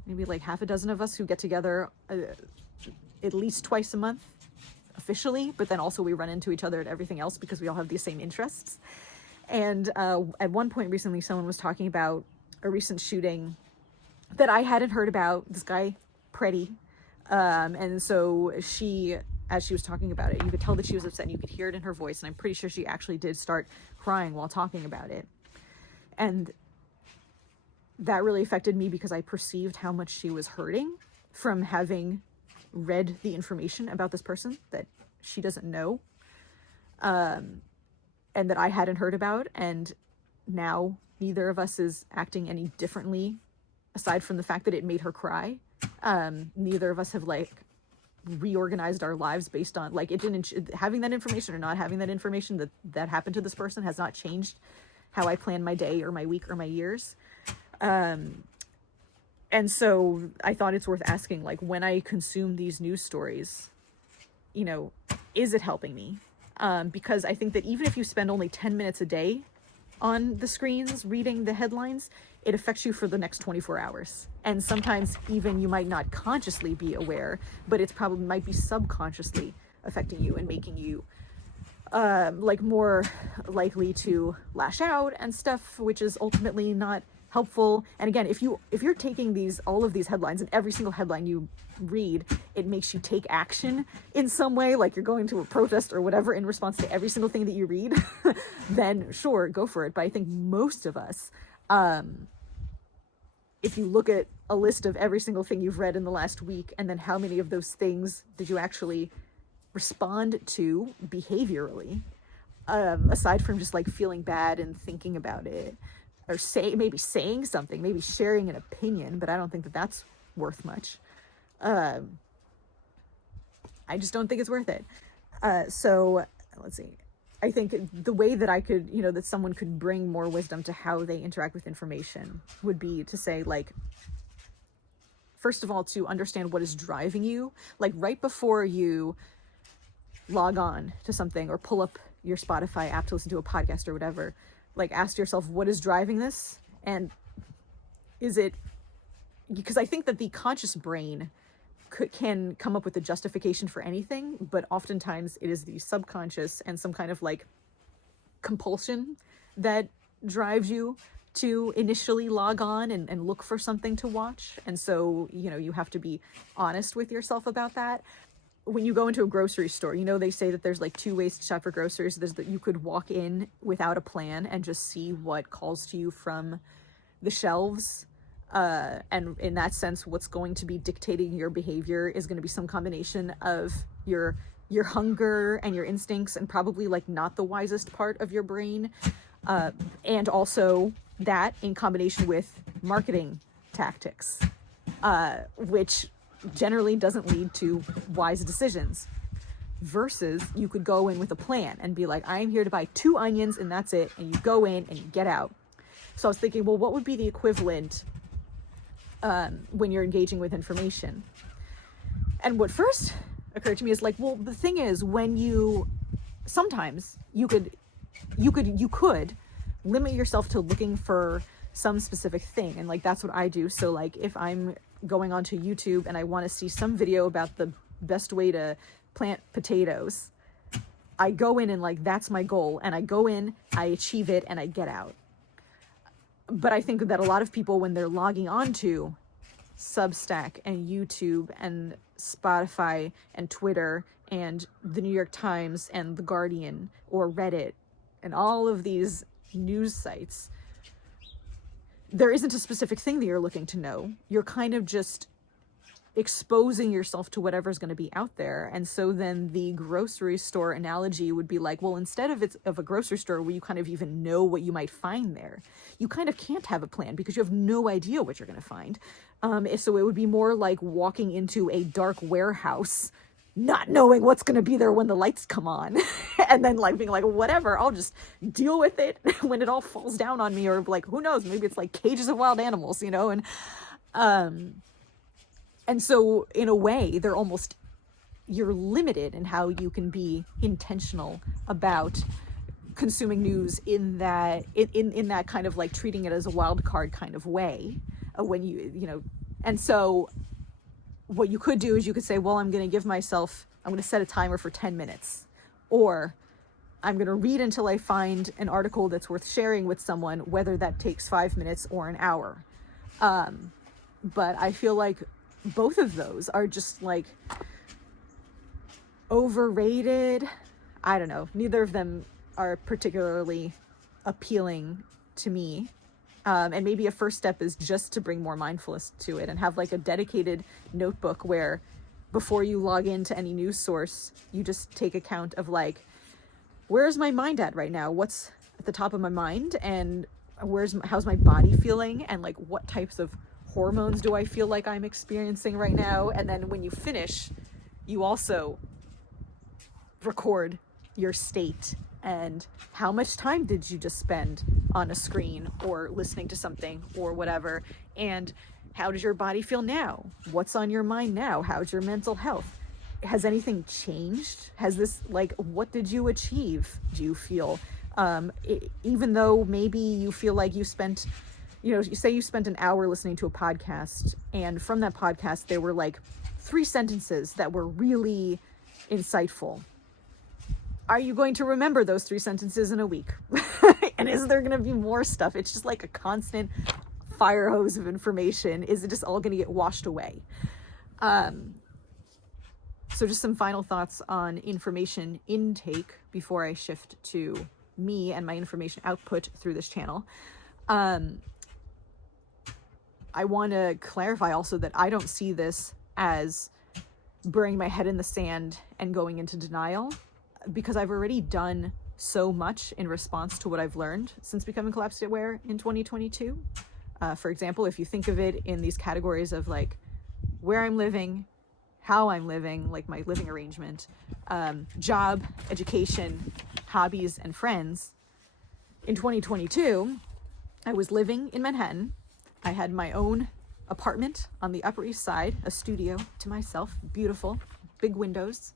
maybe like half a dozen of us who get together at least twice a month, officially, but then also we run into each other at everything else because we all have these same interests. And at one point recently, someone was talking about a recent shooting that I hadn't heard about, this guy, Pretty. And so she, as she was talking about it, you could tell that she was upset and you could hear it in her voice. And I'm pretty sure she actually did start crying while talking about it. And that really affected me because I perceived how much she was hurting from having read the information about this person that she doesn't know, and that I hadn't heard about. And now neither of us is acting any differently, aside from the fact that it made her cry. Neither of us have like reorganized our lives based on like, it didn't, having that information or not having that information that happened to this person has not changed how I plan my day or my week or my years. And so I thought it's worth asking, like, when I consume these news stories, you know, is it helping me? Because I think that even if you spend only 10 minutes a day on the screens reading the headlines, it affects you for the next 24 hours. And sometimes even you might not consciously be aware, but it's probably might be subconsciously affecting you and making you like more likely to lash out and stuff, which is ultimately not helpful. And again, if you're taking all of these headlines, and every single headline you read, it makes you take action in some way, like you're going to a protest or whatever in response to every single thing that you read, then sure, go for it. But I think most of us, if you look at a list of every single thing you've read in the last week, and then how many of those things did you actually respond to behaviorally, aside from just like feeling bad and thinking about it, or maybe saying something, maybe sharing an opinion, but I don't think that that's worth much. I just don't think it's worth it. So let's see. I think the way that I could, you know, that someone could bring more wisdom to how they interact with information would be to say, like, first of all, to understand what is driving you. Like right before you log on to something or pull up your Spotify app to listen to a podcast or whatever, like ask yourself, what is driving this? And is it, because I think that the conscious brain can come up with a justification for anything, but oftentimes it is the subconscious and some kind of like compulsion that drives you to initially log on and look for something to watch. And so, you know, you have to be honest with yourself about that. When you go into a grocery store, you know, they say that there's like two ways to shop for groceries. There's that you could walk in without a plan and just see what calls to you from the shelves. And in that sense, what's going to be dictating your behavior is going to be some combination of your hunger and your instincts, and probably like not the wisest part of your brain. And also that in combination with marketing tactics, which generally doesn't lead to wise decisions. Versus you could go in with a plan and be like, I'm here to buy 2 onions and that's it. And you go in and you get out. So I was thinking, well, what would be the equivalent when you're engaging with information? And what first occurred to me is like, well, the thing is, when sometimes you could limit yourself to looking for some specific thing. And like, that's what I do. So like, if I'm going onto YouTube and I want to see some video about the best way to plant potatoes, I go in and like, that's my goal. And I go in, I achieve it, and I get out. But I think that a lot of people, when they're logging on to Substack and YouTube and Spotify and Twitter and the New York Times and The Guardian or Reddit and all of these news sites, there isn't a specific thing that you're looking to know. You're kind of just exposing yourself to whatever's going to be out there. And so then the grocery store analogy would be like, well, instead of a grocery store where you kind of even know what you might find there, you kind of can't have a plan because you have no idea what you're going to find. So it would be more like walking into a dark warehouse, not knowing what's going to be there when the lights come on, and then like being like, whatever, I'll just deal with it when it all falls down on me. Or like, who knows, maybe it's like cages of wild animals, you know? And so in a way, you're limited in how you can be intentional about consuming news in that kind of like treating it as a wild card kind of way, when you know. And so what you could do is you could say, well, I'm going to give myself I'm going to set a timer for 10 minutes. Or I'm going to read until I find an article that's worth sharing with someone, whether that takes 5 minutes or an hour. But I feel like both of those are just like overrated. I don't know. Neither of them are particularly appealing to me. And maybe a first step is just to bring more mindfulness to it and have like a dedicated notebook where before you log into any news source, you just take account of like, where's my mind at right now? What's at the top of my mind? And how's my body feeling? And like, what types of hormones do I feel like I'm experiencing right now? And then when you finish, you also record your state and how much time did you just spend on a screen or listening to something or whatever, and how does your body feel now? What's on your mind now? How's your mental health? Has anything changed? Has this, like, what did you achieve, do you feel? Even though maybe you feel like you spent, you say you spent an hour listening to a podcast, and from that podcast there were like 3 sentences that were really insightful. Are you going to remember those 3 sentences in a week? And is there going to be more stuff? It's just like a constant fire hose of information. Is it just all going to get washed away? So just some final thoughts on information intake before I shift to me and my information output through this channel. I want to clarify also that I don't see this as burying my head in the sand and going into denial, because I've already done so much in response to what I've learned since becoming collapse aware in 2022. For example, if you think of it in these categories of like where I'm living, how I'm living, like my living arrangement, job, education, hobbies, and friends. In 2022, I was living in Manhattan. I had my own apartment on the Upper East Side, a studio to myself, beautiful, big windows.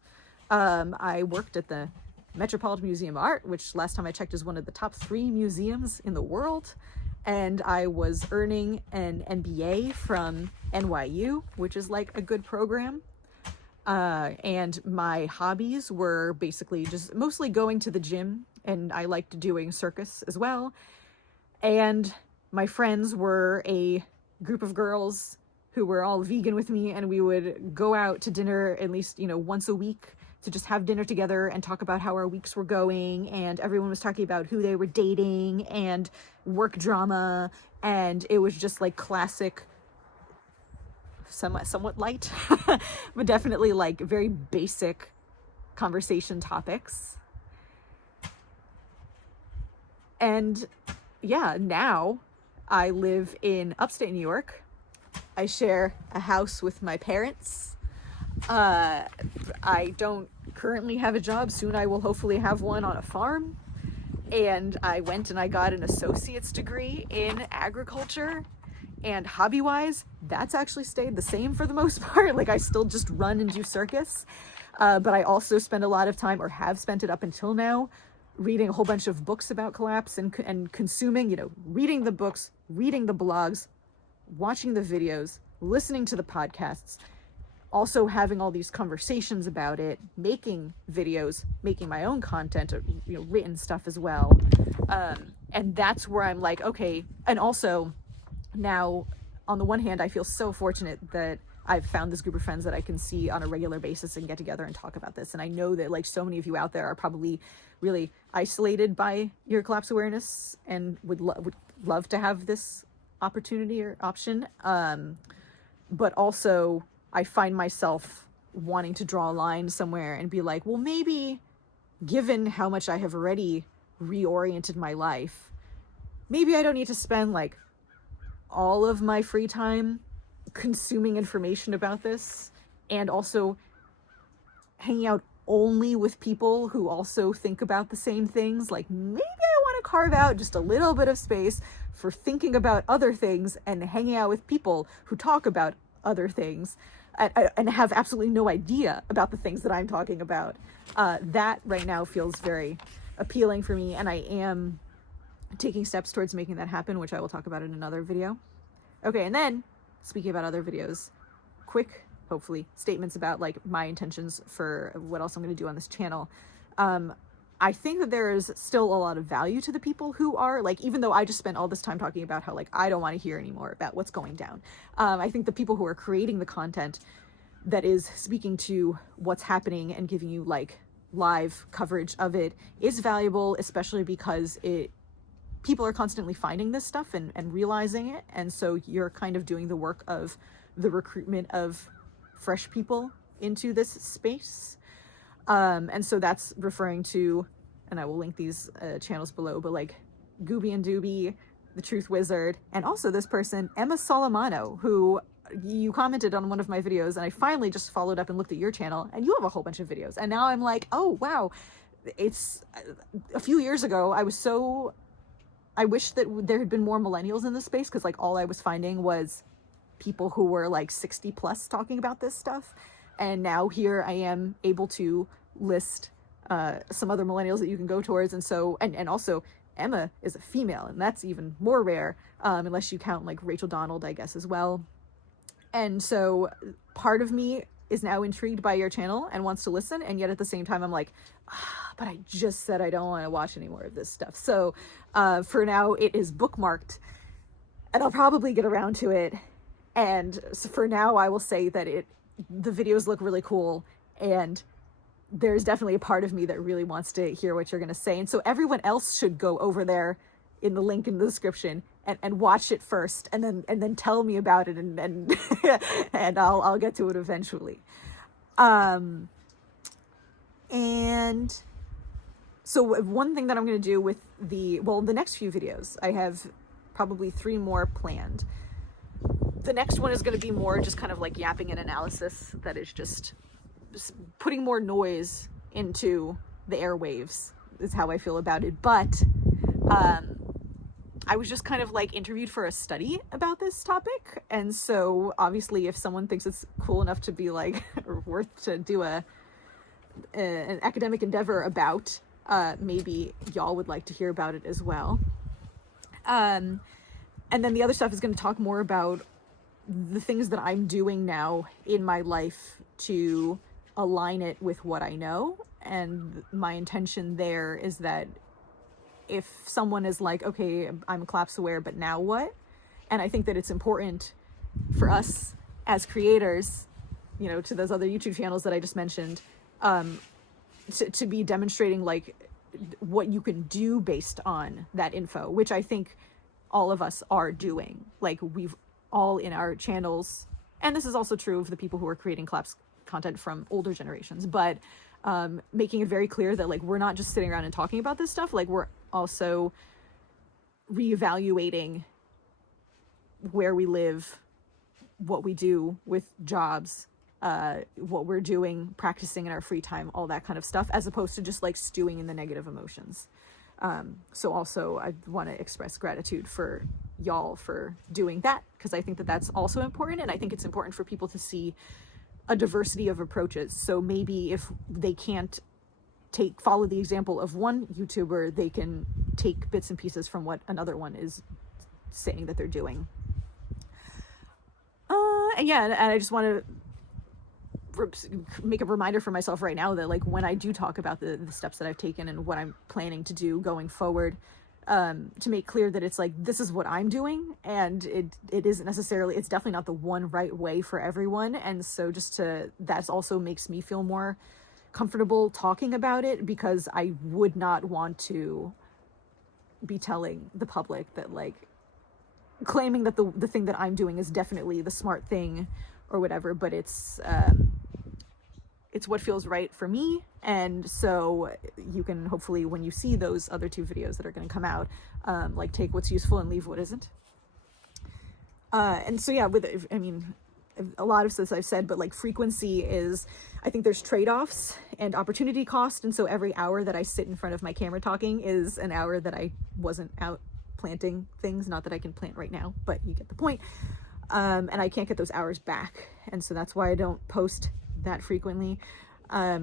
I worked at the Metropolitan Museum of Art, which last time I checked is one of the top 3 museums in the world. And I was earning an MBA from NYU, which is like a good program. And my hobbies were basically just mostly going to the gym, and I liked doing circus as well. And my friends were a group of girls who were all vegan with me, and we would go out to dinner at least, once a week to just have dinner together and talk about how our weeks were going. And everyone was talking about who they were dating and work drama. And it was just like classic, somewhat light, but definitely like very basic conversation topics. And yeah, now I live in upstate New York. I share a house with my parents. I don't currently have a job. Soon I will hopefully have one on a farm. And I went and I got an associate's degree in agriculture. And hobby-wise, that's actually stayed the same for the most part. Like, I still just run and do circus. But I also spend a lot of time, or have spent it up until now, reading a whole bunch of books about collapse and consuming, reading the books, reading the blogs, watching the videos, listening to the podcasts, also having all these conversations about it, making videos, making my own content, written stuff as well. And that's where I'm like, okay. And also now, on the one hand, I feel so fortunate that I've found this group of friends that I can see on a regular basis and get together and talk about this. And I know that like so many of you out there are probably really isolated by your collapse awareness and would love to have this opportunity or option. But also I find myself wanting to draw a line somewhere and be like, well, maybe given how much I have already reoriented my life, maybe I don't need to spend like all of my free time consuming information about this, and also hanging out only with people who also think about the same things. Like, maybe I want to carve out just a little bit of space for thinking about other things and hanging out with people who talk about other things and have absolutely no idea about the things that I'm talking about. That right now feels very appealing for me, and I am taking steps towards making that happen, which I will talk about in another video. Okay, and then speaking about other videos, quick hopefully, statements about like my intentions for what else I'm going to do on this channel. I think that there is still a lot of value to the people who are like, even though I just spent all this time talking about how like I don't want to hear anymore about what's going down. I think the people who are creating the content that is speaking to what's happening and giving you like live coverage of it is valuable, especially because people are constantly finding this stuff and realizing it, and so you're kind of doing the work of the recruitment of fresh people into this space. And so that's referring to, and I will link these channels below, but like Gooby and Dooby, The Truth Wizard, and also this person, Emma Solimano, who you commented on one of my videos, and I finally just followed up and looked at your channel, and you have a whole bunch of videos. And now I'm like, oh, wow. It's a few years ago, I wish that there had been more millennials in this space, because like all I was finding was people who were like 60 plus talking about this stuff. And now here I am able to list some other millennials that you can go towards. And so, and also Emma is a female, and that's even more rare, unless you count like Rachel Donald, I guess, as well. And so part of me is now intrigued by your channel and wants to listen. And yet at the same time, I'm like, but I just said I don't want to watch any more of this stuff. So for now, it is bookmarked, and I'll probably get around to it. And so for now, I will say that the videos look really cool, and there's definitely a part of me that really wants to hear what you're going to say. And so everyone else should go over there in the link in the description and watch it first, and then tell me about it, and and I'll get to it eventually. And so one thing that I'm going to do with the next few videos, I have probably 3 more planned. The next one is going to be more just kind of like yapping and analysis that is just putting more noise into the airwaves is how I feel about it. But I was just kind of like interviewed for a study about this topic. And so obviously if someone thinks it's cool enough to be like worth to do an academic endeavor about, maybe y'all would like to hear about it as well. And then the other stuff is going to talk more about the things that I'm doing now in my life to align it with what I know. And my intention there is that if someone is like, okay, I'm collapse aware, but now what? And I think that it's important for us as creators, you know, to those other YouTube channels that I just mentioned, to be demonstrating like what you can do based on that info, which I think all of us are doing. Like we've all in our channels, and this is also true of the people who are creating collapse content from older generations, but making it very clear that like we're not just sitting around and talking about this stuff, like we're also reevaluating where we live, what we do with jobs, what we're doing, practicing in our free time, all that kind of stuff, as opposed to just like stewing in the negative emotions. So also I want to express gratitude for y'all for doing that, because I think that that's also important, and I think it's important for people to see a diversity of approaches. So maybe if they can't follow the example of one YouTuber, they can take bits and pieces from what another one is saying that they're doing. And yeah, and I just want to make a reminder for myself right now that like when I do talk about the steps that I've taken and what I'm planning to do going forward, to make clear that it's like, this is what I'm doing, and it isn't necessarily, it's definitely not the one right way for everyone. And so that also makes me feel more comfortable talking about it, because I would not want to be telling the public that like claiming that the thing that I'm doing is definitely the smart thing or whatever, but it's what feels right for me. And so you can hopefully, when you see those other 2 videos that are going to come out, like take what's useful and leave what isn't. And so yeah, I mean, a lot of this I've said, but like frequency is, I think there's trade-offs and opportunity cost. And so every hour that I sit in front of my camera talking is an hour that I wasn't out planting things. Not that I can plant right now, but you get the point. And I can't get those hours back. And so that's why I don't post that frequently. I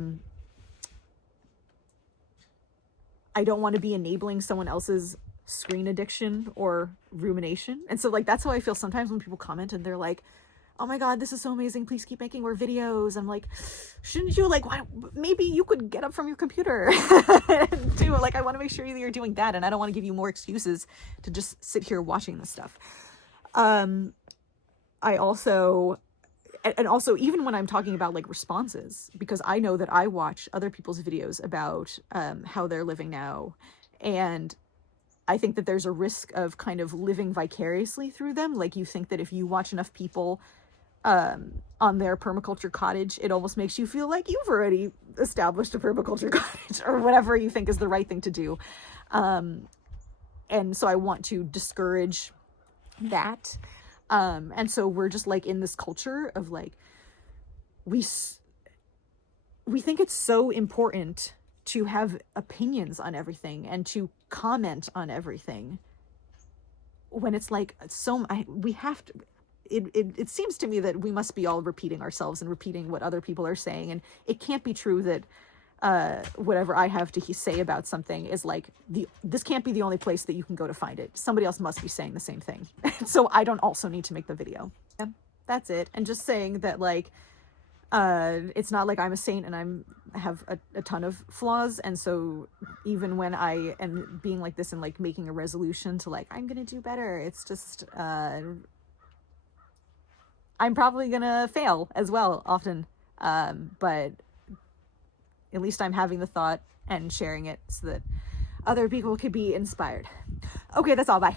don't want to be enabling someone else's screen addiction or rumination. And so like that's how I feel sometimes when people comment and they're like, oh my God, this is so amazing. Please keep making more videos. I'm like, shouldn't you, like, why, maybe you could get up from your computer and do, like, I want to make sure that you're doing that. And I don't want to give you more excuses to just sit here watching this stuff. I also, and also even when I'm talking about like responses, because I know that I watch other people's videos about how they're living now, and I think that there's a risk of kind of living vicariously through them. Like, you think that if you watch enough people on their permaculture cottage, it almost makes you feel like you've already established a permaculture cottage or whatever you think is the right thing to do. And so I want to discourage that. And so we're just like in this culture of like, we think it's so important to have opinions on everything and to comment on everything, when it's like, we have to, it seems to me that we must be all repeating ourselves and repeating what other people are saying. And it can't be true that whatever I have to say about something is like, this can't be the only place that you can go to find it. Somebody else must be saying the same thing. So I don't also need to make the video. Yeah, that's it. And just saying that, like, it's not like I'm a saint and have a ton of flaws. And so even when I am being like this and like making a resolution to like, I'm going to do better, it's just, I'm probably going to fail as well often. But at least I'm having the thought and sharing it so that other people could be inspired. Okay, that's all. Bye.